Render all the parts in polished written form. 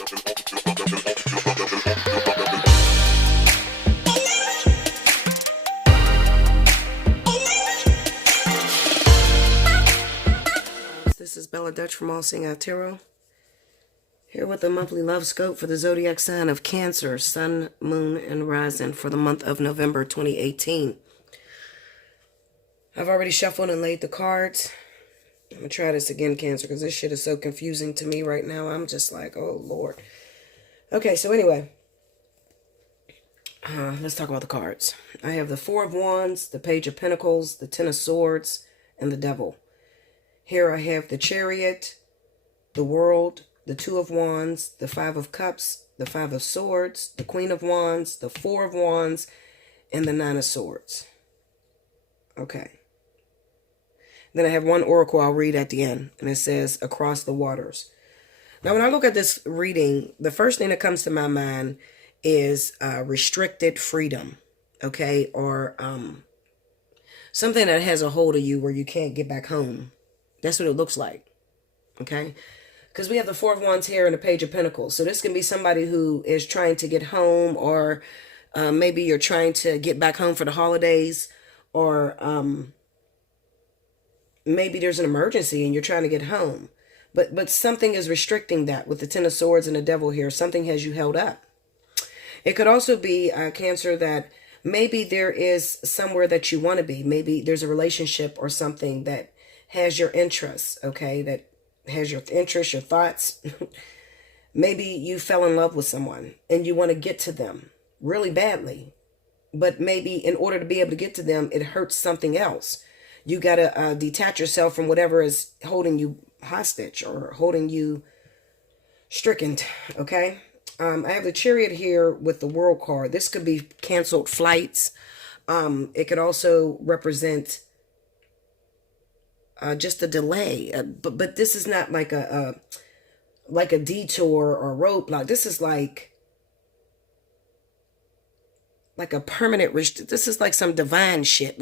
This is Bella Dutch from Allseeingeyetarot, here with the monthly love scope for the zodiac sign of Cancer, Sun, Moon, and Rising for the month of November 2018. I've already shuffled and laid the cards. I'm going to try this again, Cancer, because this shit is so confusing to me right now. I'm just like, oh, Lord. Okay, so anyway, let's talk about the cards. I have the Four of Wands, the Page of Pentacles, the Ten of Swords, and the Devil. Here I have the Chariot, the World, the Two of Wands, the Five of Cups, the Five of Swords, the Queen of Wands, the Four of Wands, and the Nine of Swords. Okay. Then I have one oracle I'll read at the end, and it says, Across the Waters. Now, when I look at this reading, the first thing that comes to my mind is restricted freedom, okay? Or something that has a hold of you where you can't get back home. That's what it looks like, okay? Because we have the Four of Wands here and the Page of Pentacles. So this can be somebody who is trying to get home, or maybe you're trying to get back home for the holidays, or maybe there's an emergency and you're trying to get home. But something is restricting that with the Ten of Swords and the Devil here. Something has you held up. It could also be, Cancer, that maybe there is somewhere that you want to be. Maybe there's a relationship or something that has your interests, okay, that has your interests, your thoughts. Maybe you fell in love with someone and you want to get to them really badly, but maybe in order to be able to get to them, it hurts something else. You got to detach yourself from whatever is holding you hostage or holding you stricken, okay? I have the Chariot here with the World card. This could be canceled flights. It could also represent just a delay, but this is not like a detour or a roadblock. This is like a permanent. This is like some divine shit.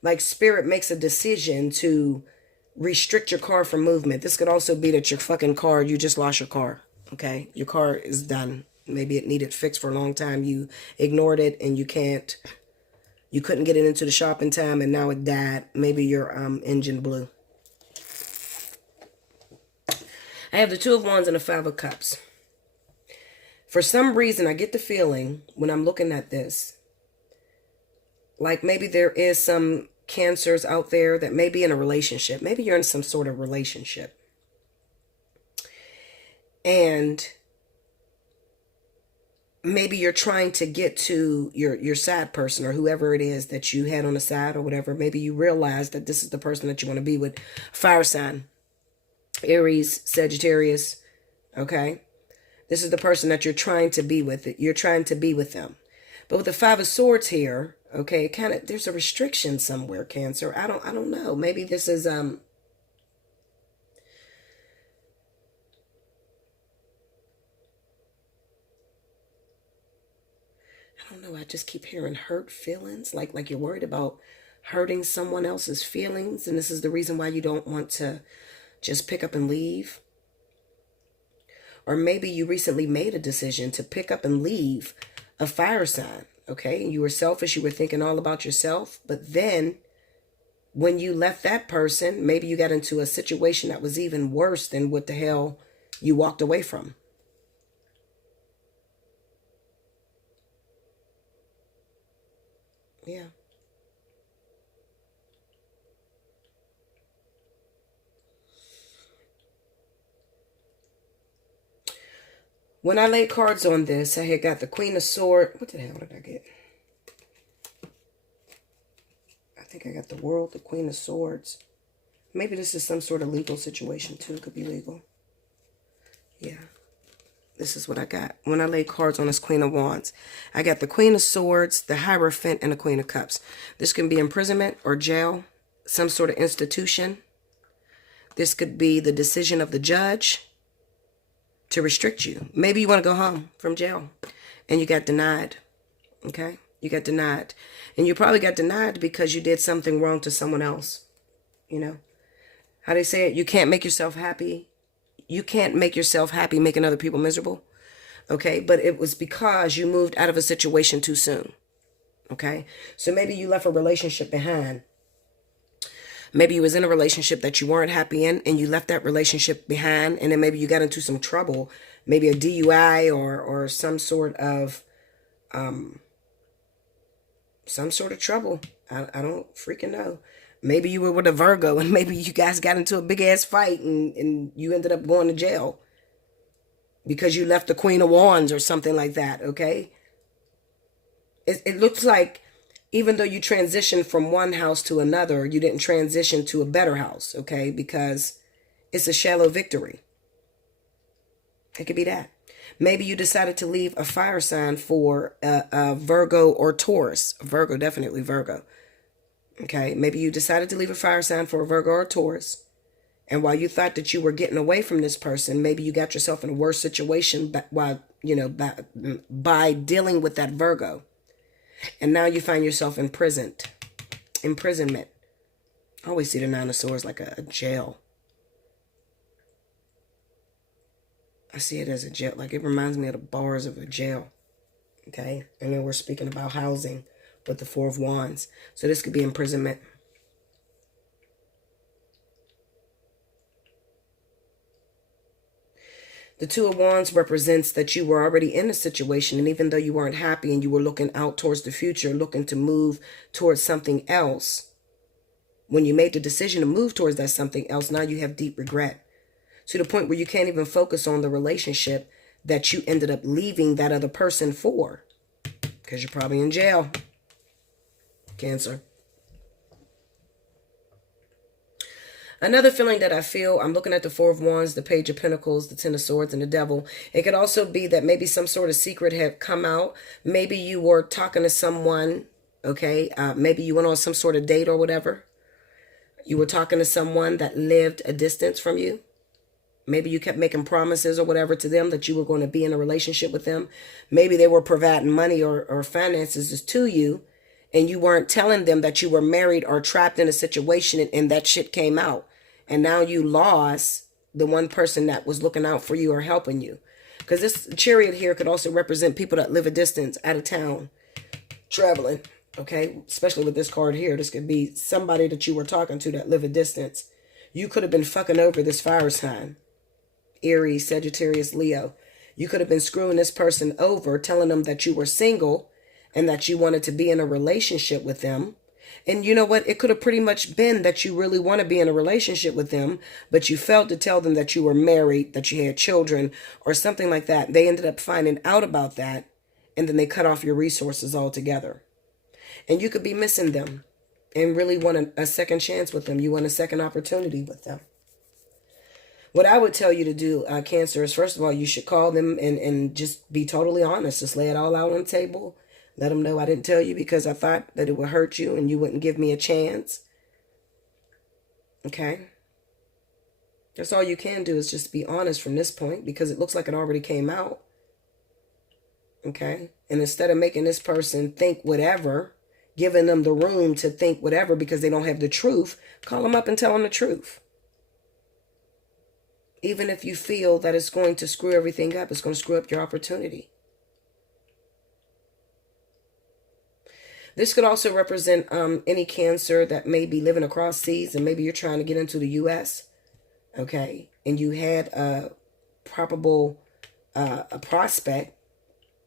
Like spirit makes a decision to restrict your car from movement. This could also be that your fucking car, you just lost your car. Okay, your car is done. Maybe it needed fixed for a long time. You ignored it and you couldn't get it into the shop in time, and now it died. Maybe your engine blew. I have the Two of Wands and the Five of Cups. For some reason, I get the feeling when I'm looking at this, like maybe there is some Cancers out there that may be in a relationship. Maybe you're in some sort of relationship. And maybe you're trying to get to your side person or whoever it is that you had on the side or whatever. Maybe you realize that this is the person that you want to be with. Fire sign. Aries, Sagittarius. Okay. This is the person that you're trying to be with. You're trying to be with them. But with the Five of Swords here, okay, there's a restriction somewhere, Cancer. I don't know. Maybe this is I don't know. I just keep hearing hurt feelings, like you're worried about hurting someone else's feelings, and this is the reason why you don't want to just pick up and leave. Or maybe you recently made a decision to pick up and leave a fire sign, okay? You were selfish, you were thinking all about yourself, but then when you left that person, maybe you got into a situation that was even worse than what the hell you walked away from. Yeah. When I laid cards on this, I had got the Queen of Swords. What the hell did I get? I think I got the World, the Queen of Swords. Maybe this is some sort of legal situation too. It could be legal. Yeah. This is what I got. When I laid cards on this Queen of Wands, I got the Queen of Swords, the Hierophant, and the Queen of Cups. This can be imprisonment or jail, some sort of institution. This could be the decision of the judge to restrict you. Maybe you want to go home from jail and you got denied. Okay? You got denied. And you probably got denied because you did something wrong to someone else. You know? How they say it? You can't make yourself happy. You can't make yourself happy making other people miserable. Okay, but it was because you moved out of a situation too soon. Okay, so maybe you left a relationship behind. Maybe you was in a relationship that you weren't happy in, and you left that relationship behind, and then maybe you got into some trouble, maybe a DUI or some sort of trouble. I don't freaking know. Maybe you were with a Virgo, and maybe you guys got into a big ass fight, and you ended up going to jail because you left the Queen of Wands or something like that. Okay, it looks like even though you transitioned from one house to another, you didn't transition to a better house, okay? Because it's a shallow victory. It could be that. Maybe you decided to leave a fire sign for a Virgo or Taurus. Virgo, definitely Virgo. Okay, maybe you decided to leave a fire sign for a Virgo or Taurus. And while you thought that you were getting away from this person, maybe you got yourself in a worse situation by dealing with that Virgo. And now you find yourself imprisonment. I always see the Nine of Swords like a jail. I see it as a jail. Like it reminds me of the bars of a jail. Okay? And then we're speaking about housing with the Four of Wands. So this could be imprisonment. The Two of Wands represents that you were already in a situation, and even though you weren't happy and you were looking out towards the future, looking to move towards something else, when you made the decision to move towards that something else, now you have deep regret. To the point where you can't even focus on the relationship that you ended up leaving that other person for. Because you're probably in jail. Cancer. Another feeling that I feel, I'm looking at the Four of Wands, the Page of Pentacles, the Ten of Swords, and the Devil. It could also be that maybe some sort of secret had come out. Maybe you were talking to someone, okay? Maybe you went on some sort of date or whatever. You were talking to someone that lived a distance from you. Maybe you kept making promises or whatever to them that you were going to be in a relationship with them. Maybe they were providing money or finances to you, and you weren't telling them that you were married or trapped in a situation, and that shit came out. And now you lost the one person that was looking out for you or helping you. Because this Chariot here could also represent people that live a distance, out of town, traveling. Okay, especially with this card here. This could be somebody that you were talking to that live a distance. You could have been fucking over this fire sign. Aries, Sagittarius, Leo. You could have been screwing this person over, telling them that you were single and that you wanted to be in a relationship with them. And you know what? It could have pretty much been that you really want to be in a relationship with them, but you failed to tell them that you were married, that you had children, or something like that. They ended up finding out about that, and then they cut off your resources altogether. And you could be missing them and really want a second chance with them. You want a second opportunity with them. What I would tell you to do, Cancer, is first of all, you should call them and just be totally honest. Just lay it all out on the table. Let them know I didn't tell you because I thought that it would hurt you and you wouldn't give me a chance. Okay? That's all you can do is just be honest from this point because it looks like it already came out. Okay? And instead of making this person think whatever, giving them the room to think whatever because they don't have the truth, call them up and tell them the truth. Even if you feel that it's going to screw everything up, it's going to screw up your opportunity. This could also represent any Cancer that may be living across seas and maybe you're trying to get into the U.S. Okay, and you had a prospect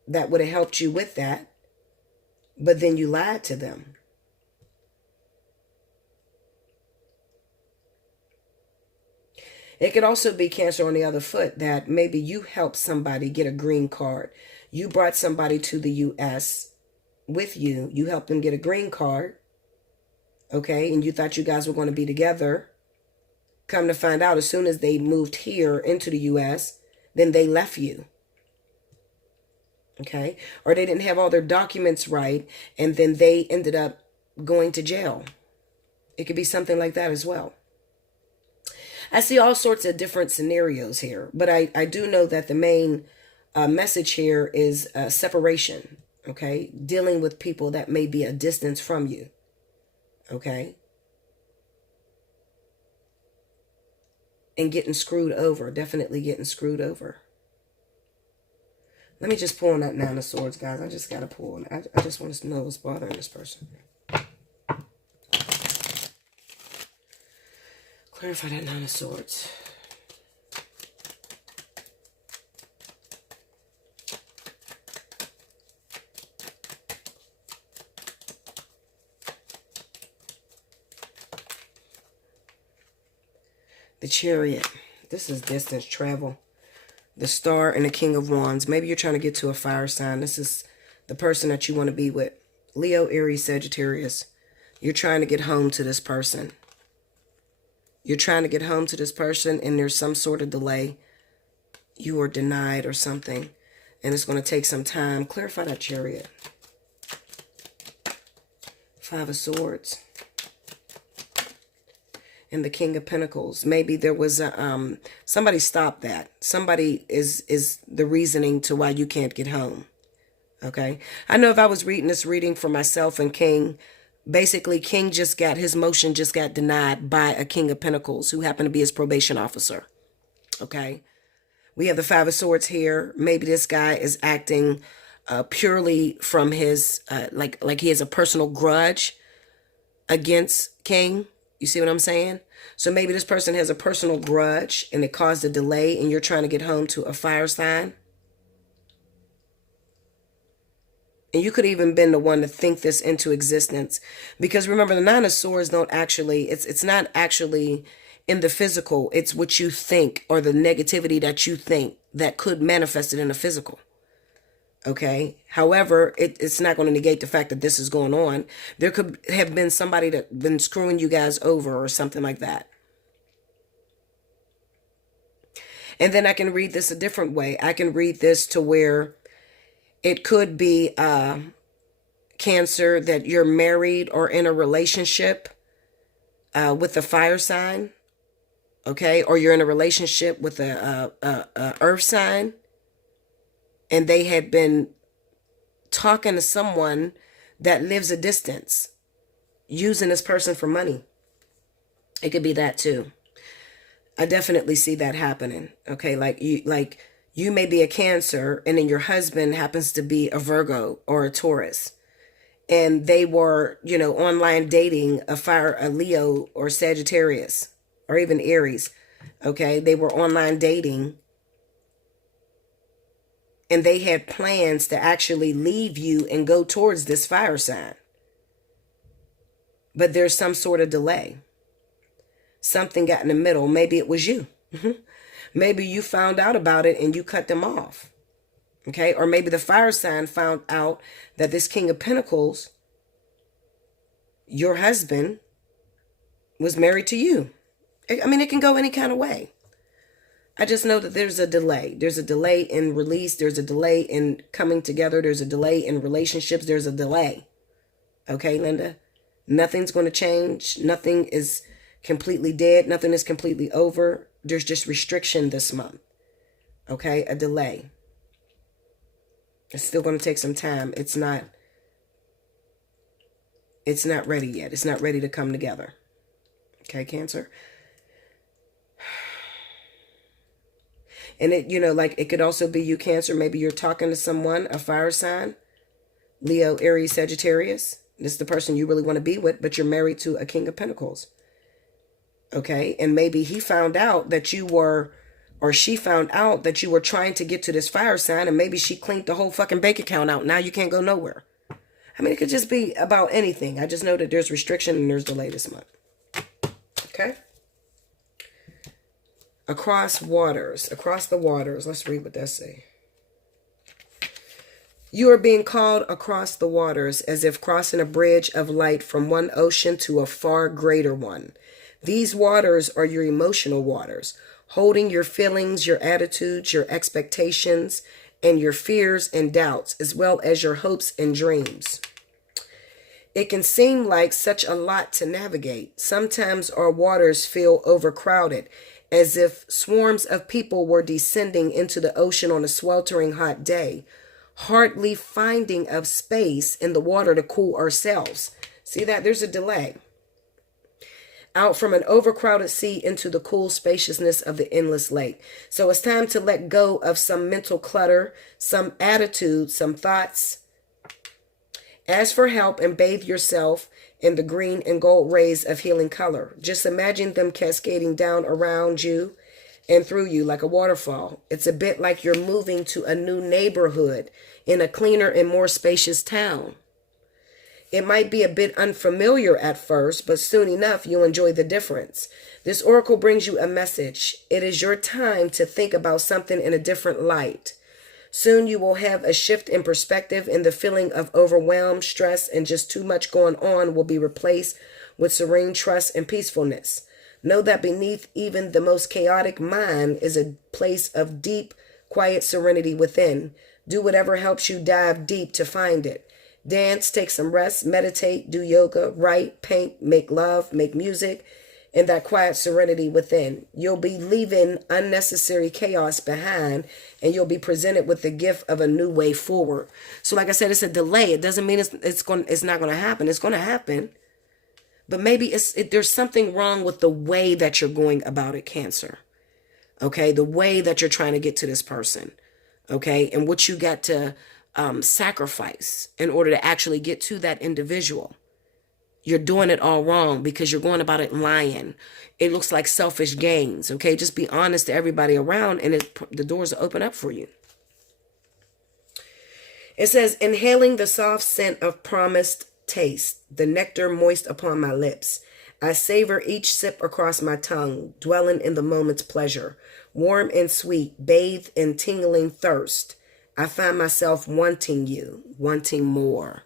that would have helped you with that, but then you lied to them. It could also be Cancer on the other foot that maybe you helped somebody get a green card. You brought somebody to the U.S. with you. You helped them get a green card. Okay, and you thought you guys were going to be together. Come to find out, as soon as they moved here into the U.S., then they left you. Okay, or they didn't have all their documents right, and then they ended up going to jail. It could be something like that as well. I see all sorts of different scenarios here, but I do know that the main message here is separation, okay? Dealing with people that may be a distance from you, okay? And getting screwed over, definitely getting screwed over. Let me just pull on that Nine of Swords, guys. I just got to pull. I just want to know what's bothering this person. Clarify that Nine of Swords. The Chariot. This is distance travel. The Star and the King of Wands. Maybe you're trying to get to a fire sign. This is the person that you want to be with. Leo, Aries, Sagittarius. You're trying to get home to this person. You're trying to get home to this person and there's some sort of delay. You are denied or something. And it's going to take some time. Clarify that Chariot. Five of Swords. And the King of Pentacles. Maybe there was a, somebody stopped that. Somebody is the reasoning to why you can't get home. Okay. I know if I was reading this reading for myself and King, basically King just got, his motion just got denied by a King of Pentacles who happened to be his probation officer. Okay. We have the Five of Swords here. Maybe this guy is acting purely from his, like he has a personal grudge against King. You see what I'm saying? So maybe this person has a personal grudge and it caused a delay and you're trying to get home to a fire sign. And you could even been the one to think this into existence. Because remember, the Nine of Swords don't actually, it's not actually in the physical. It's what you think or the negativity that you think that could manifest it in the physical. Okay. However, it's not going to negate the fact that this is going on. There could have been somebody that been screwing you guys over or something like that. And then I can read this a different way. I can read this to where it could be Cancer, that you're married or in a relationship with a fire sign. Okay. Or you're in a relationship with a earth sign. And they had been talking to someone that lives a distance, using this person for money. It could be that too. I definitely see that happening. Okay, like you may be a Cancer, and then your husband happens to be a Virgo or a Taurus, and they were, you know, online dating a Leo or Sagittarius or even Aries. Okay, they were online dating. And they had plans to actually leave you and go towards this fire sign. But there's some sort of delay. Something got in the middle. Maybe it was you. Maybe you found out about it and you cut them off. Okay. Or maybe the fire sign found out that this King of Pentacles, your husband, was married to you. I mean, it can go any kind of way. I just know that there's a delay. There's a delay in release. There's a delay in coming together. There's a delay in relationships. There's a delay. Okay, Linda? Nothing's going to change. Nothing is completely dead. Nothing is completely over. There's just restriction this month. Okay, a delay. It's still going to take some time. It's not ready yet. It's not ready to come together. Okay, Cancer? And it, you know, like it could also be you, Cancer. Maybe you're talking to someone, a fire sign, Leo, Aries, Sagittarius. This is the person you really want to be with, but you're married to a King of Pentacles. Okay. And maybe he found out that you were, or she found out that you were trying to get to this fire sign, and maybe she cleaned the whole fucking bank account out. Now you can't go nowhere. I mean, it could just be about anything. I just know that there's restriction and there's delay this month. Okay. Across the waters. Let's read what that say. You are being called across the waters, as if crossing a bridge of light from one ocean to a far greater one. These waters are your emotional waters, holding your feelings, your attitudes, your expectations, and your fears and doubts, as well as your hopes and dreams. It can seem like such a lot to navigate. Sometimes our waters feel overcrowded, as if swarms of people were descending into the ocean on a sweltering hot day, hardly finding of space in the water to cool ourselves. See that? There's a delay. out from an overcrowded sea into the cool spaciousness of the endless lake. So it's time to let go of some mental clutter, some attitudes, some thoughts. Ask for help and bathe yourself in the green and gold rays of healing color. Just imagine them cascading down around you and through you like a waterfall. It's a bit like you're moving to a new neighborhood in a cleaner and more spacious town. It might be a bit unfamiliar at first, but soon enough you'll enjoy the difference. This oracle brings you a message. It is your time to think about something in a different light. Soon you will have a shift in perspective, and the feeling of overwhelm, stress, and just too much going on will be replaced with serene trust and peacefulness. Know that beneath even the most chaotic mind is a place of deep, quiet serenity within. Do whatever helps you dive deep to find it. Dance, take some rest, meditate, do yoga, write, paint, make love, make music, and that quiet serenity within. You'll be leaving unnecessary chaos behind, and you'll be presented with the gift of a new way forward. So like I said, it's a delay. It doesn't mean it's not going to happen. It's going to happen. But maybe there's something wrong with the way that you're going about it, Cancer. Okay, the way that you're trying to get to this person. Okay, and what you got to sacrifice in order to actually get to that individual. You're doing it all wrong because you're going about it lying. It looks like selfish gains. Okay, just be honest to everybody around, and the doors will open up for you. It says, inhaling the soft scent of promised taste, the nectar moist upon my lips. I savor each sip across my tongue, dwelling in the moment's pleasure. Warm and sweet, bathed in tingling thirst. I find myself wanting you, wanting more.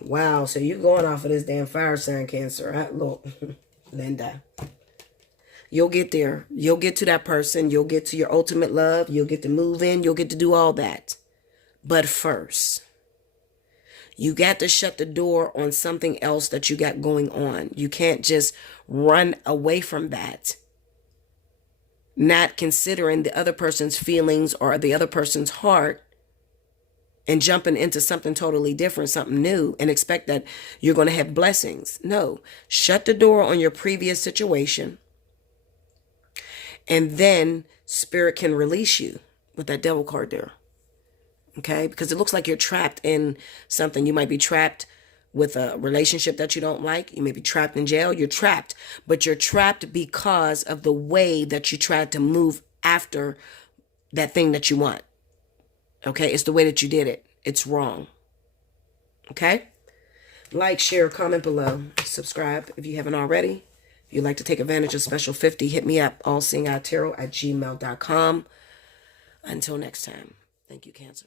Wow, so you're going off of this damn fire sign, Cancer. Look, Linda. You'll get there. You'll get to that person. You'll get to your ultimate love. You'll get to move in. You'll get to do all that. But first, you got to shut the door on something else that you got going on. You can't just run away from that, not considering the other person's feelings or the other person's heart, and jumping into something totally different, something new, and expect that you're going to have blessings. No, shut the door on your previous situation, and then Spirit can release you with that Devil card there. Okay, because it looks like you're trapped in something. You might be trapped with a relationship that you don't like. You may be trapped in jail. You're trapped, but you're trapped because of the way that you tried to move after that thing that you want. Okay, it's the way that you did it. It's wrong. Okay? Like, share, comment below. Subscribe if you haven't already. If you'd like to take advantage of Special 50, hit me up, allseeingeyetarot@gmail.com. Until next time, thank you, Cancer.